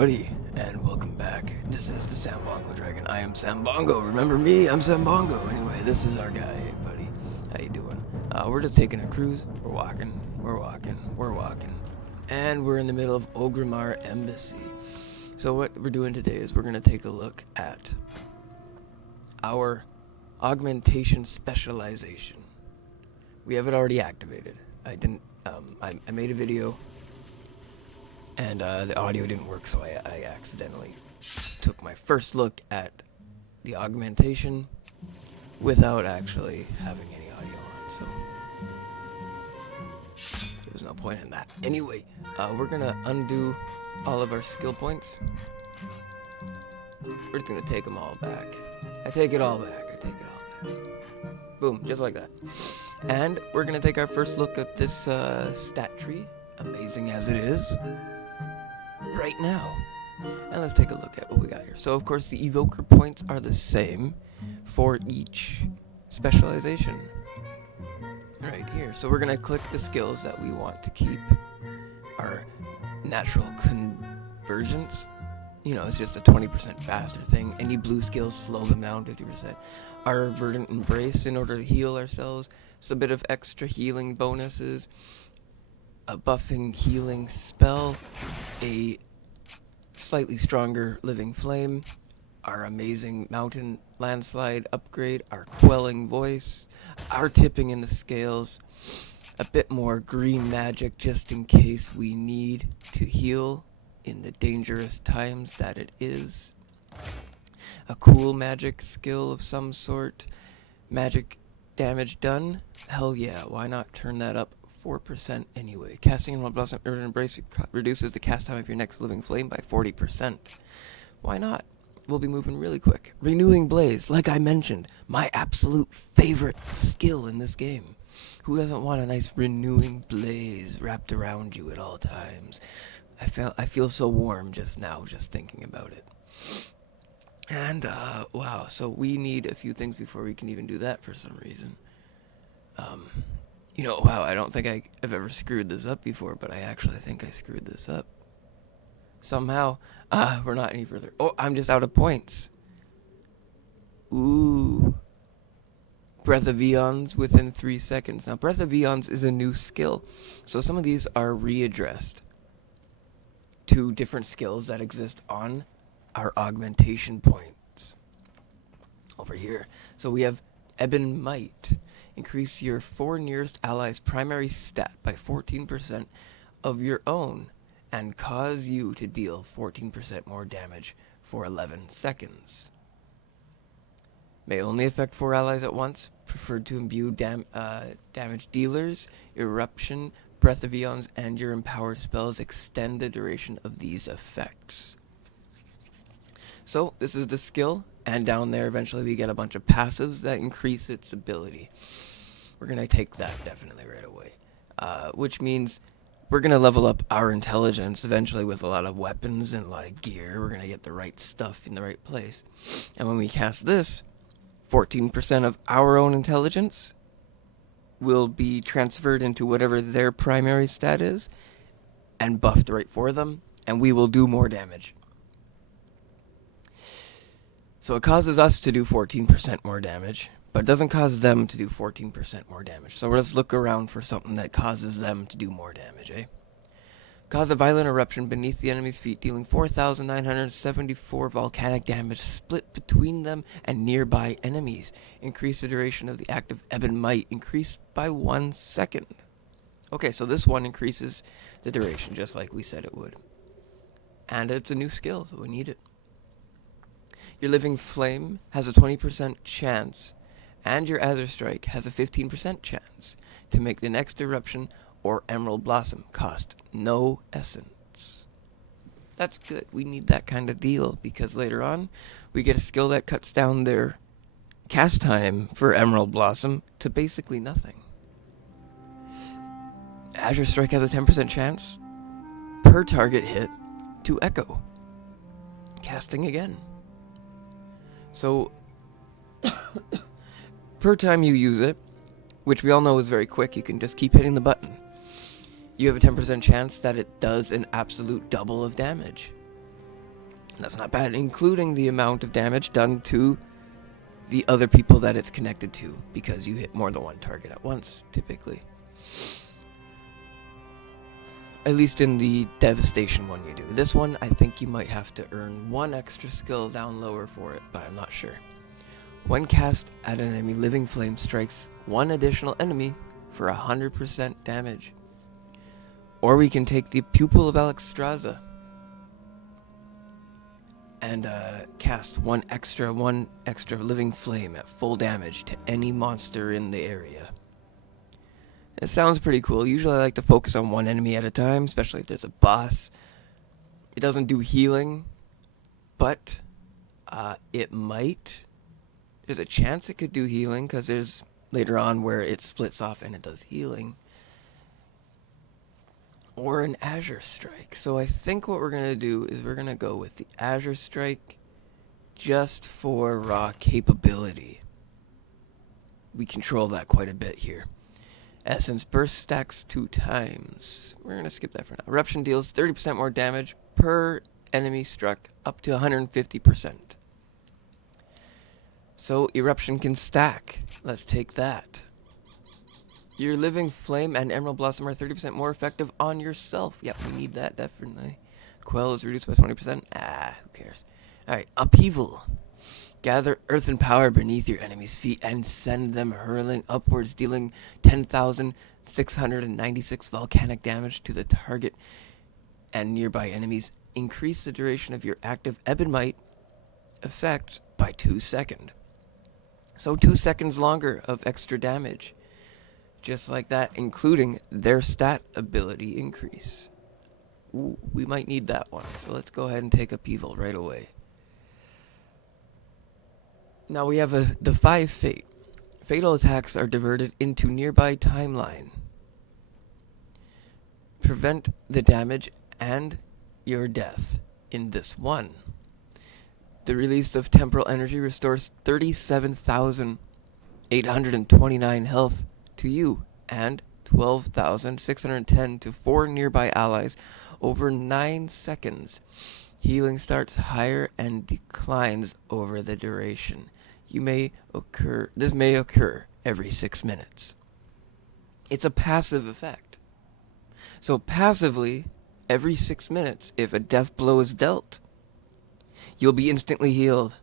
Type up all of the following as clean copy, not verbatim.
everybody, and welcome back. This is the Sambongo Dragon. I am Sambongo. Remember me? I'm Sambongo. Anyway, this is our guy. Hey, buddy. How you doing? We're just taking a cruise. We're walking. And we're in the middle of Ogrimmar Embassy. So what we're doing today is we're going to take a look at our augmentation specialization. We have it already activated. I made a video and the audio didn't work, so I accidentally took my first look at the augmentation without actually having any audio on, so there's no point in that. Anyway, we're gonna undo all of our skill points. We're just gonna take them all back. I take it all back. Boom, just like that. And we're gonna take our first look at this stat tree, amazing as it is, right now. And let's take a look at what we got here. So of course the evoker points are the same for each specialization right here. So we're gonna click the skills that we want to keep. Our natural convergence, you know, it's just a 20% faster thing. Any blue skills slow them down 50%. Our verdant embrace in order to heal ourselves. It's a bit of extra healing bonuses. A buffing healing spell, a slightly stronger living flame, our amazing mountain landslide upgrade, our quelling voice, our tipping in the scales, a bit more green magic just in case we need to heal in the dangerous times that it is, a cool magic skill of some sort, magic damage done, hell yeah, why not turn that up 4% anyway. Casting in one blossom embrace reduces the cast time of your next living flame by 40%. Why not? We'll be moving really quick. Renewing blaze, like I mentioned, my absolute favorite skill in this game. Who doesn't want a nice renewing blaze wrapped around you at all times? I feel so warm just now, just thinking about it. And wow, so we need a few things before we can even do that for some reason. You know, wow, I don't think I've ever screwed this up before, but I actually think I screwed this up. Somehow, we're not any further. Oh, I'm just out of points. Ooh. Breath of Eons within 3 seconds. Now, Breath of Eons is a new skill, so some of these are readdressed to different skills that exist on our augmentation points. Over here. So we have Ebon Might. Increase your 4 nearest allies' primary stat by 14% of your own and cause you to deal 14% more damage for 11 seconds. May only affect 4 allies at once. Preferred to imbue damage dealers, eruption, breath of eons, and your empowered spells extend the duration of these effects. So this is the skill, and down there eventually we get a bunch of passives that increase its ability. We're going to take that definitely right away, which means we're going to level up our intelligence eventually with a lot of weapons and a lot of gear. We're going to get the right stuff in the right place. And when we cast this, 14% of our own intelligence will be transferred into whatever their primary stat is and buffed right for them, and we will do more damage. So it causes us to do 14% more damage, but it doesn't cause them to do 14% more damage. So let's look around for something that causes them to do more damage, eh? Cause a violent eruption beneath the enemy's feet, dealing 4,974 volcanic damage split between them and nearby enemies. Increase the duration of the active Ebon Might, increased by 1 second. Okay, so this one increases the duration just like we said it would. And it's a new skill, so we need it. Your living flame has a 20% chance, and your Azure Strike has a 15% chance to make the next eruption or emerald blossom cost no essence. That's good. We need that kind of deal because later on we get a skill that cuts down their cast time for emerald blossom to basically nothing. Azure Strike has a 10% chance per target hit to echo. Casting again. So per time you use it, which we all know is very quick, you can just keep hitting the button. You have a 10% chance that it does an absolute double of damage. That's not bad, including the amount of damage done to the other people that it's connected to, because you hit more than one target at once, typically. At least in the devastation one you do. This one, I think you might have to earn one extra skill down lower for it, but I'm not sure. When cast at an enemy, Living Flame strikes one additional enemy for 100% damage. Or we can take the Pupil of Alexstrasza and cast one extra Living Flame at full damage to any monster in the area. It sounds pretty cool. Usually I like to focus on one enemy at a time, especially if there's a boss. It doesn't do healing, but it might. There's a chance it could do healing, because there's later on where it splits off and it does healing. Or an Azure Strike. So I think what we're going to do is we're going to go with the Azure Strike just for raw capability. We control that quite a bit here. Essence Burst stacks 2 times. We're going to skip that for now. Eruption deals 30% more damage per enemy struck, up to 150%. So Eruption can stack. Let's take that. Your Living Flame and Emerald Blossom are 30% more effective on yourself. Yep, we need that, definitely. Quell is reduced by 20%. Who cares? Alright, Upheaval. Gather earth and power beneath your enemy's feet and send them hurling upwards, dealing 10,696 volcanic damage to the target and nearby enemies. Increase the duration of your active Ebonite effects by 2 seconds. So 2 seconds longer of extra damage. Just like that, including their stat ability increase. Ooh, we might need that one. So let's go ahead and take Upheaval right away. Now we have the 5 Fate. Fatal attacks are diverted into nearby timeline. Prevent the damage and your death in this one. The release of temporal energy restores 37,829 health to you and 12,610 to 4 nearby allies over 9 seconds. Healing starts higher and declines over the duration. This may occur every 6 minutes. It's a passive effect. So passively, every 6 minutes, if a death blow is dealt, you'll be instantly healed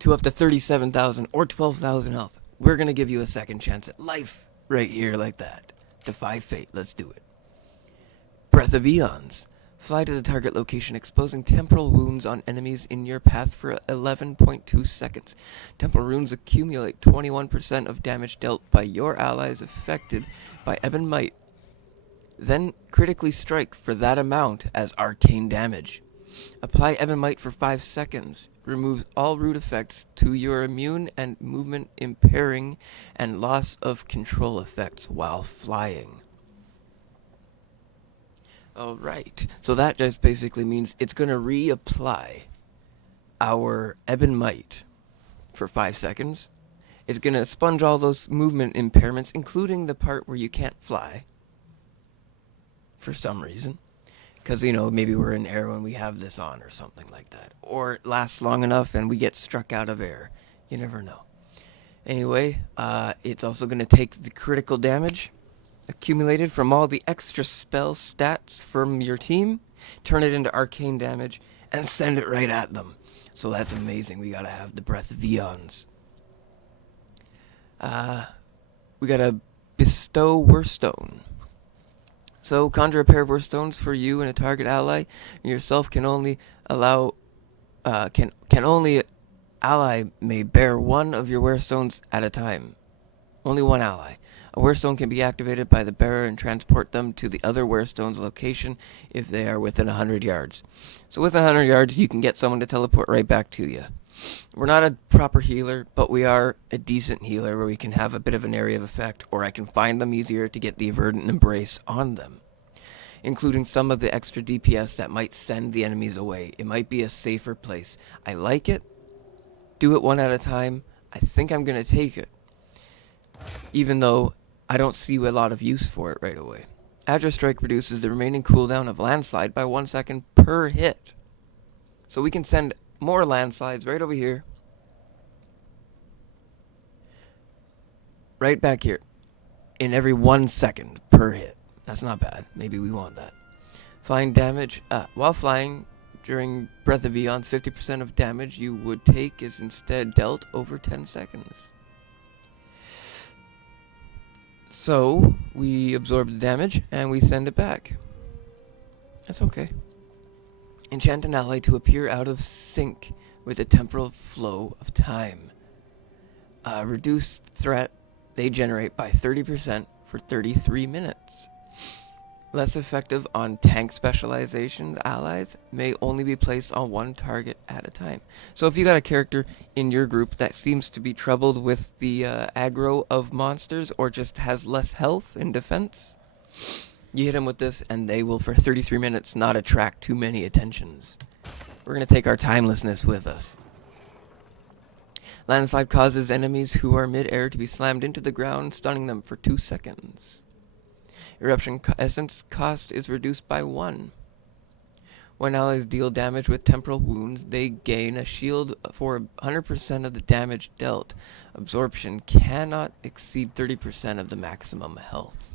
to up to 37,000 or 12,000 health. We're going to give you a second chance at life right here like that. Defy fate. Let's do it. Breath of Eons. Fly to the target location, exposing temporal wounds on enemies in your path for 11.2 seconds. Temporal wounds accumulate 21% of damage dealt by your allies affected by Ebonite. Then critically strike for that amount as arcane damage. Apply Ebonite for 5 seconds. Removes all root effects to your immune and movement impairing and loss of control effects while flying. Alright, so that just basically means it's going to reapply our Ebonite for 5 seconds. It's going to sponge all those movement impairments, including the part where you can't fly. For some reason. Because, maybe we're in air when we have this on or something like that. Or it lasts long enough and we get struck out of air. You never know. Anyway, it's also going to take the critical damage accumulated from all the extra spell stats from your team, turn it into arcane damage, and send it right at them. So that's amazing. We gotta have the Breath of Eons. We gotta bestow Wurstone. So conjure a pair of Wurstones for you and a target ally. And yourself can only allow ally may bear one of your Wurstones at a time. Only one ally. A Wurstone can be activated by the bearer and transport them to the other Wurstone's location if they are within 100 yards. So within 100 yards, you can get someone to teleport right back to you. We're not a proper healer, but we are a decent healer where we can have a bit of an area of effect, or I can find them easier to get the Verdant Embrace on them, including some of the extra DPS that might send the enemies away. It might be a safer place. I like it. Do it one at a time. I think I'm going to take it, even though I don't see a lot of use for it right away. Azure Strike reduces the remaining cooldown of Landslide by 1 second per hit. So we can send more landslides right over here. Right back here. In every 1 second per hit. That's not bad. Maybe we want that. Flying damage. While flying during Breath of Eons, 50% of damage you would take is instead dealt over 10 seconds. So, we absorb the damage and we send it back. That's okay. Enchant an ally to appear out of sync with the temporal flow of time. Reduced threat they generate by 30% for 33 minutes. Less effective on tank specialization allies may only be placed on one target at a time. So if you got a character in your group that seems to be troubled with the aggro of monsters or just has less health and defense, you hit them with this and they will for 33 minutes not attract too many attentions. We're going to take our timelessness with us. Landslide causes enemies who are mid-air to be slammed into the ground, stunning them for 2 seconds. Eruption essence cost is reduced by 1. When allies deal damage with temporal wounds, they gain a shield for 100% of the damage dealt. Absorption cannot exceed 30% of the maximum health.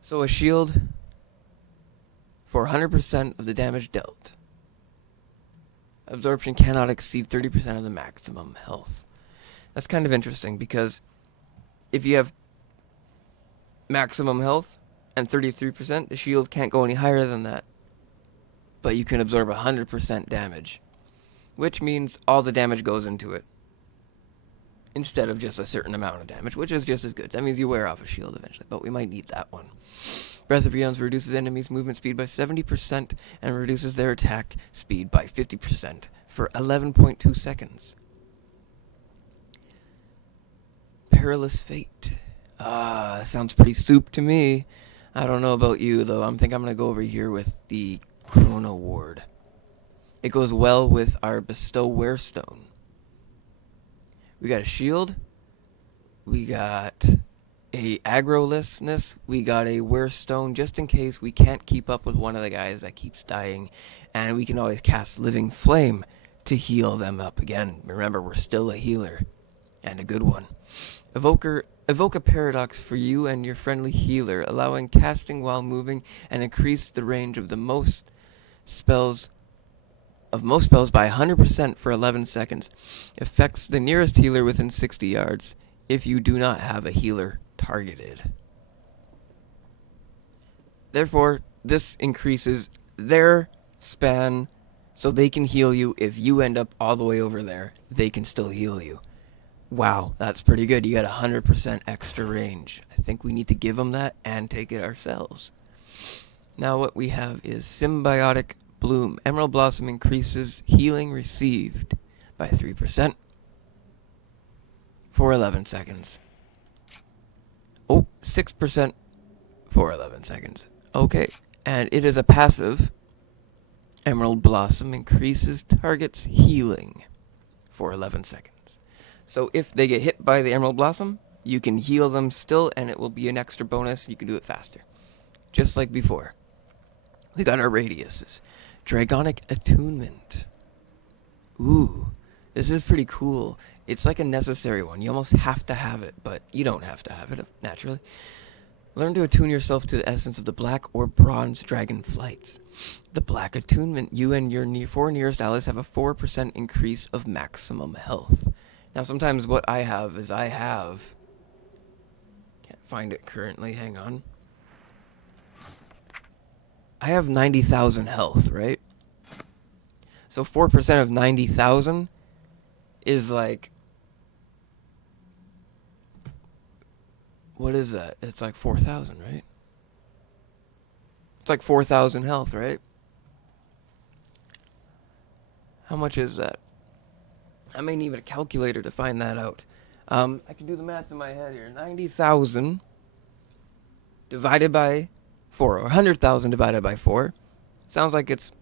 So a shield for 100% of the damage dealt. Absorption cannot exceed 30% of the maximum health. That's kind of interesting because if you have maximum health and 33%, the shield can't go any higher than that. But you can absorb 100% damage, which means all the damage goes into it instead of just a certain amount of damage, which is just as good. That means you wear off a shield eventually, but we might need that one. Breath of Eons reduces enemies' movement speed by 70% and reduces their attack speed by 50% for 11.2 seconds. Perilous Fate. Sounds pretty soup to me. I don't know about you, though. I think I'm going to go over here with the Chrono Ward. It goes well with our Bestow Wearstone. We got a shield. We got a aggrolessness. We got a Wearstone just in case we can't keep up with one of the guys that keeps dying. And we can always cast Living Flame to heal them up again. Remember, we're still a healer. And a good one. Evoke a paradox for you and your friendly healer, allowing casting while moving and increase the range of most spells by 100% for 11 seconds. Affects the nearest healer within 60 yards if you do not have a healer targeted. Therefore, this increases their span so they can heal you. If you end up all the way over there, they can still heal you. Wow, that's pretty good. You got 100% extra range. I think we need to give them that and take it ourselves. Now what we have is Symbiotic Bloom. Emerald Blossom increases healing received by 3% for 11 seconds. Oh, 6% for 11 seconds. Okay, and it is a passive. Emerald Blossom increases target's healing for 11 seconds. So if they get hit by the Emerald Blossom, you can heal them still, and it will be an extra bonus. You can do it faster. Just like before. We got our radiuses. Dragonic Attunement. Ooh, this is pretty cool. It's like a necessary one. You almost have to have it, but you don't have to have it, naturally. Learn to attune yourself to the essence of the black or bronze dragon flights. The black attunement, you and your 4 nearest allies have a 4% increase of maximum health. Now, sometimes what I have is can't find it currently, hang on. I have 90,000 health, right? So 4% of 90,000 is like, what is that? It's like 4,000, right? It's like 4,000 health, right? How much is that? I may need a calculator to find that out. I can do the math in my head here. 90,000 divided by 4, or 100,000 divided by 4. Sounds like it's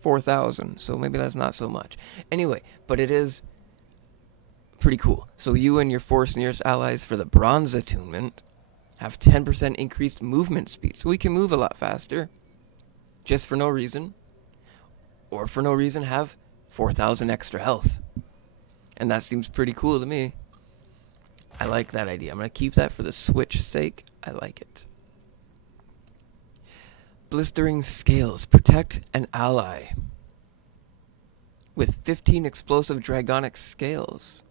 4,000, so maybe that's not so much. Anyway, but it is pretty cool. So you and your 4 nearest allies for the bronze attunement have 10% increased movement speed. So we can move a lot faster, just for no reason. or for no reason have 4,000 extra health. And that seems pretty cool to me. I like that idea. I'm going to keep that for the Switch's sake. I like it. Blistering Scales. Protect an ally with 15 explosive dragonic scales.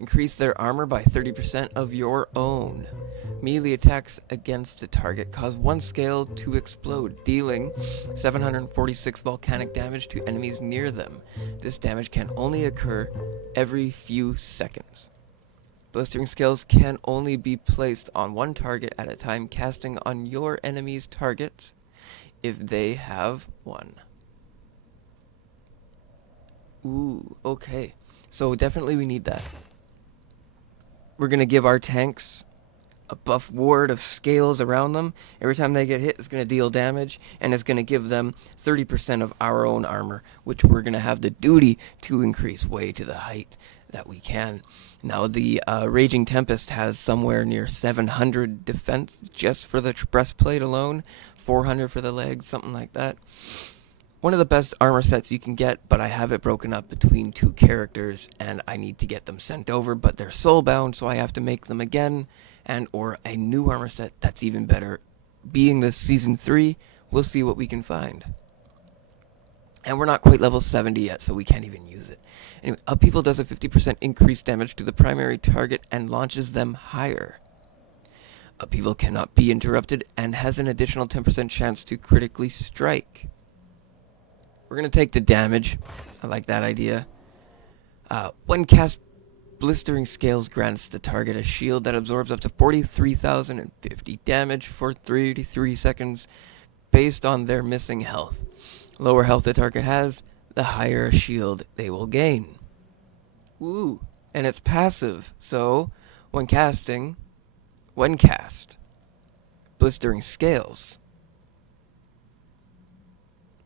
Increase their armor by 30% of your own. Melee attacks against the target cause one scale to explode, dealing 746 volcanic damage to enemies near them. This damage can only occur every few seconds. Blistering Scales can only be placed on one target at a time, casting on your enemy's target if they have one. Ooh, okay. So definitely we need that. We're going to give our tanks a buff ward of scales around them. Every time they get hit, it's going to deal damage, and it's going to give them 30% of our own armor, which we're going to have the duty to increase way to the height that we can. Now, the Raging Tempest has somewhere near 700 defense just for the breastplate alone, 400 for the legs, something like that. One of the best armor sets you can get, but I have it broken up between two characters, and I need to get them sent over, but they're soulbound, so I have to make them again, and or a new armor set that's even better. Being this Season 3, we'll see what we can find. And we're not quite level 70 yet, so we can't even use it. Anyway, Upheaval does a 50% increased damage to the primary target and launches them higher. Upheaval cannot be interrupted and has an additional 10% chance to critically strike. We're going to take the damage. I like that idea. When cast, Blistering Scales grants the target a shield that absorbs up to 43,050 damage for 33 seconds based on their missing health. Lower health the target has, the higher a shield they will gain. Ooh, and it's passive, so when cast, Blistering Scales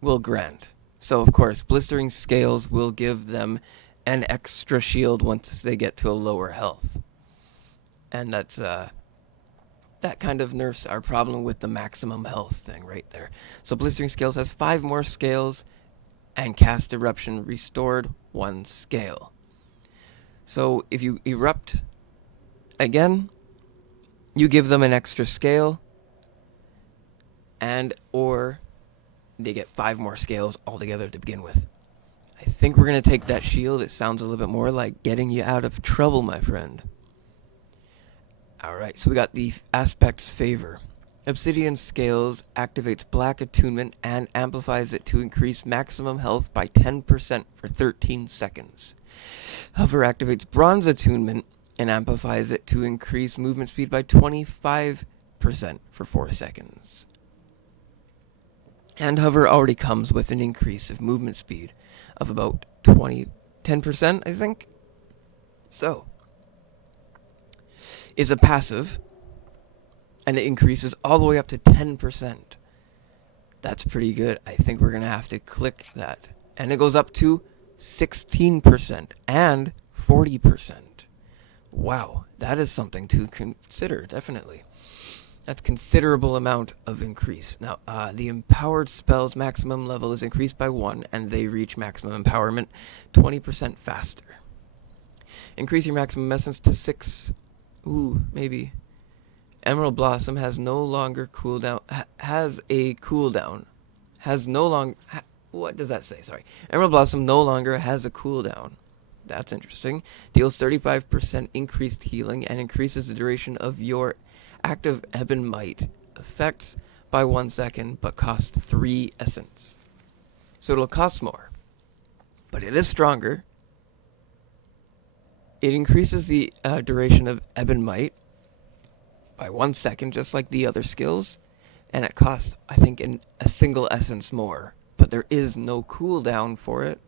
will grant. So, of course, Blistering Scales will give them an extra shield once they get to a lower health. And that's, that kind of nerfs our problem with the maximum health thing right there. So Blistering Scales has 5 more scales, and Cast Eruption restored 1 scale. So if you erupt again, you give them an extra scale, and or they get 5 more scales altogether to begin with. I think we're going to take that shield. It sounds a little bit more like getting you out of trouble, my friend. Alright, so we got the Aspect's Favor. Obsidian Scales activates Black Attunement and amplifies it to increase maximum health by 10% for 13 seconds. Hover activates Bronze Attunement and amplifies it to increase movement speed by 25% for 4 seconds. And Hover already comes with an increase of movement speed of about 10%, I think. So, is a passive, and it increases all the way up to 10%. That's pretty good. I think we're going to have to click that. And it goes up to 16% and 40%. Wow, that is something to consider, definitely. That's considerable amount of increase. Now, the empowered spell's maximum level is increased by 1, and they reach maximum empowerment 20% faster. Increase your maximum essence to 6. Ooh, maybe. Emerald Blossom has no longer cooldown. Has a cooldown. Has no longer. What does that say? Sorry. Emerald Blossom no longer has a cooldown. That's interesting. Deals 35% increased healing and increases the duration of your active Ebon Might effects by 1 second, but costs 3 essence. So it'll cost more, but it is stronger. It increases the duration of Ebon Might by 1 second, just like the other skills, and it costs, I think, a single essence more, but there is no cooldown for it,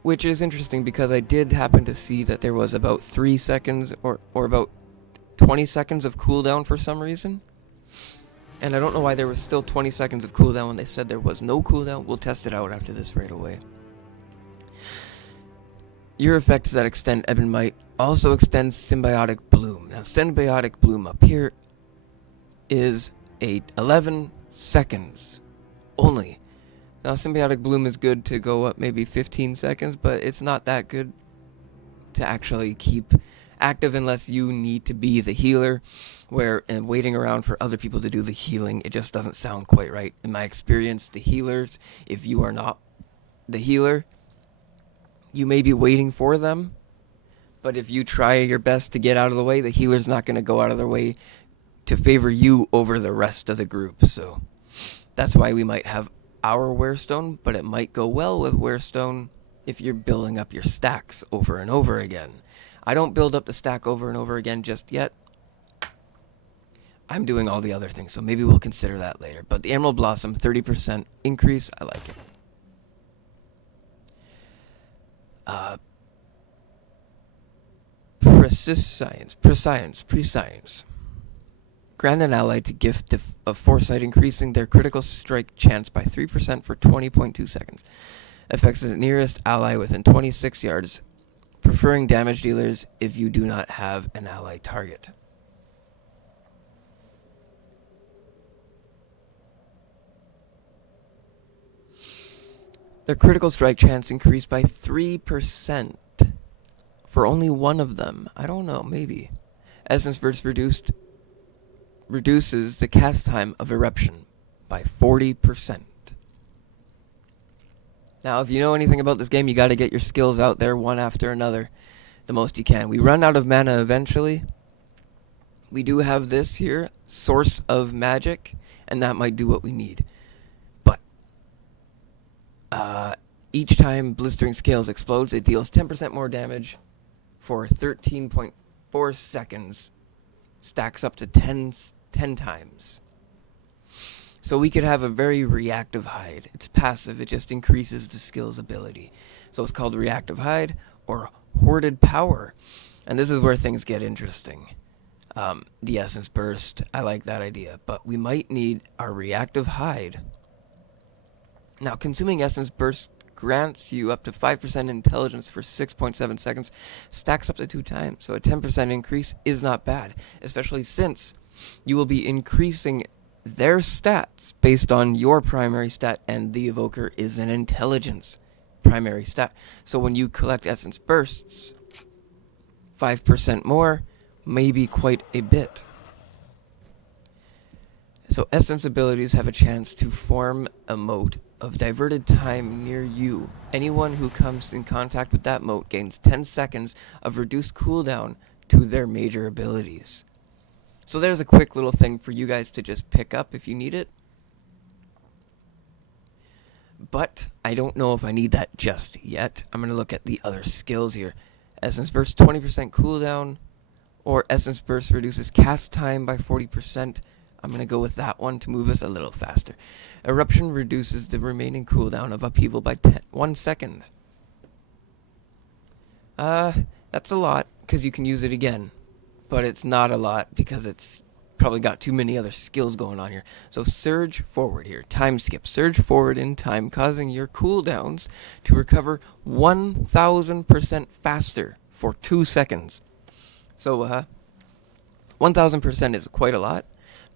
which is interesting because I did happen to see that there was about 3 seconds or about 20 seconds of cooldown for some reason. And I don't know why there was still 20 seconds of cooldown when they said there was no cooldown. We'll test it out after this right away. Your effects that extend Ebon Might also extends Symbiotic Bloom. Now, Symbiotic Bloom up here is 11 seconds only. Now, Symbiotic Bloom is good to go up maybe 15 seconds, but it's not that good to actually keep active unless you need to be the healer, where and waiting around for other people to do the healing, it just doesn't sound quite right. In my experience, the healers, if you are not the healer, you may be waiting for them, but if you try your best to get out of the way, the healer's not going to go out of their way to favor you over the rest of the group. So that's why we might have our Wearstone, but it might go well with Wearstone if you're building up your stacks over and over again. I don't build up the stack over and over again just yet. I'm doing all the other things, so maybe we'll consider that later. But the Emerald Blossom, 30% increase, I like it. Prescience. Grant an ally to gift of Foresight, increasing their critical strike chance by 3% for 20.2 seconds. Affects the nearest ally within 26 yards, preferring damage dealers if you do not have an ally target. Their critical strike chance increased by 3% for only one of them. I don't know, maybe. Essence Burst reduces the cast time of Eruption by 40%. Now, if you know anything about this game, you got to get your skills out there one after another the most you can. We run out of mana eventually. We do have this here, Source of Magic, and that might do what we need. But each time Blistering Scales explodes, it deals 10% more damage for 13.4 seconds. Stacks up to 10 times. So we could have a very reactive hide. It's passive, it just increases the skill's ability. So it's called Reactive Hide or Hoarded Power. And this is where things get interesting. The Essence Burst, I like that idea, but we might need our Reactive Hide. Now, consuming Essence Burst grants you up to 5% intelligence for 6.7 seconds, stacks up to 2 times. So a 10% increase is not bad, especially since you will be increasing their stats based on your primary stat, and the Evoker is an intelligence primary stat. So when you collect Essence Bursts, 5% more may be quite a bit. So Essence abilities have a chance to form a moat of diverted time near you. Anyone who comes in contact with that moat gains 10 seconds of reduced cooldown to their major abilities. So there's a quick little thing for you guys to just pick up if you need it. But I don't know if I need that just yet. I'm going to look at the other skills here. Essence Burst, 20% cooldown, or Essence Burst reduces cast time by 40%. I'm going to go with that one to move us a little faster. Eruption reduces the remaining cooldown of upheaval by 1 second. That's a lot, because you can use it again. But it's not a lot, because it's probably got too many other skills going on here. So Surge Forward here. Time Skip. Surge forward in time, causing your cooldowns to recover 1,000% faster for 2 seconds. So, 1,000% is quite a lot.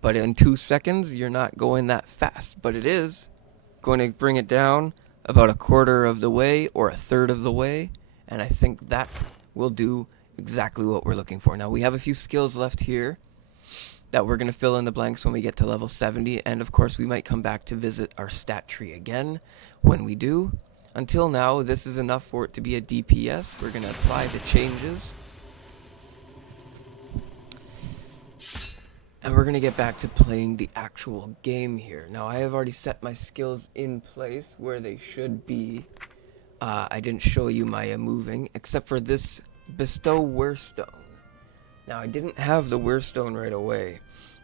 But in 2 seconds, you're not going that fast. But it is going to bring it down about a quarter of the way or a third of the way. And I think that will do exactly what we're looking for. Now, we have a few skills left here that we're going to fill in the blanks when we get to level 70. And, of course, we might come back to visit our stat tree again when we do. Until now, this is enough for it to be a DPS. We're going to apply the changes. And we're going to get back to playing the actual game here. Now, I have already set my skills in place where they should be. I didn't show you my moving, except for this Bestow Wearstone. Now, I didn't have the Wearstone right away,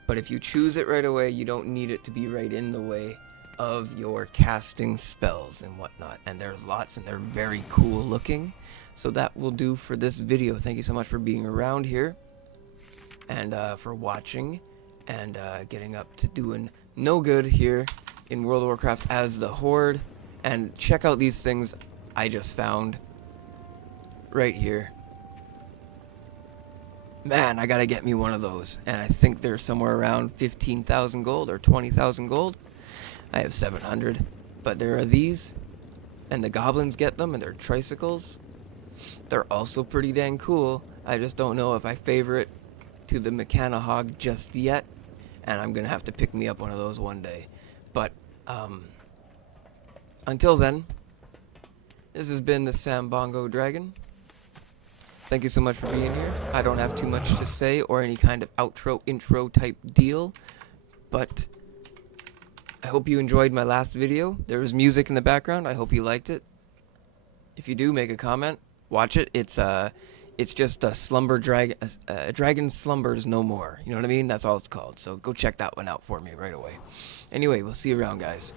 but if you choose it right away, you don't need it to be right in the way of your casting spells and whatnot. And there's lots, and they're very cool looking. So that will do for this video. Thank you so much for being around here, and for watching, and getting up to doing no good here in World of Warcraft as the Horde. And check out these things I just found right here. Man, I gotta get me one of those. And I think they're somewhere around 15,000 gold or 20,000 gold. I have 700. But there are these, and the goblins get them, and they're tricycles. They're also pretty dang cool. I just don't know if I favor it to the Mechanahog just yet, and I'm gonna have to pick me up one of those one day. But until then, this has been the Sambongo Dragon. Thank you so much for being here. I don't have too much to say or any kind of outro, intro type deal, but I hope you enjoyed my last video. There was music in the background. I hope you liked it. If you do, make a comment. Watch it. It's just a slumber dragon. A dragon slumbers no more. You know what I mean? That's all it's called. So go check that one out for me right away. Anyway, we'll see you around, guys.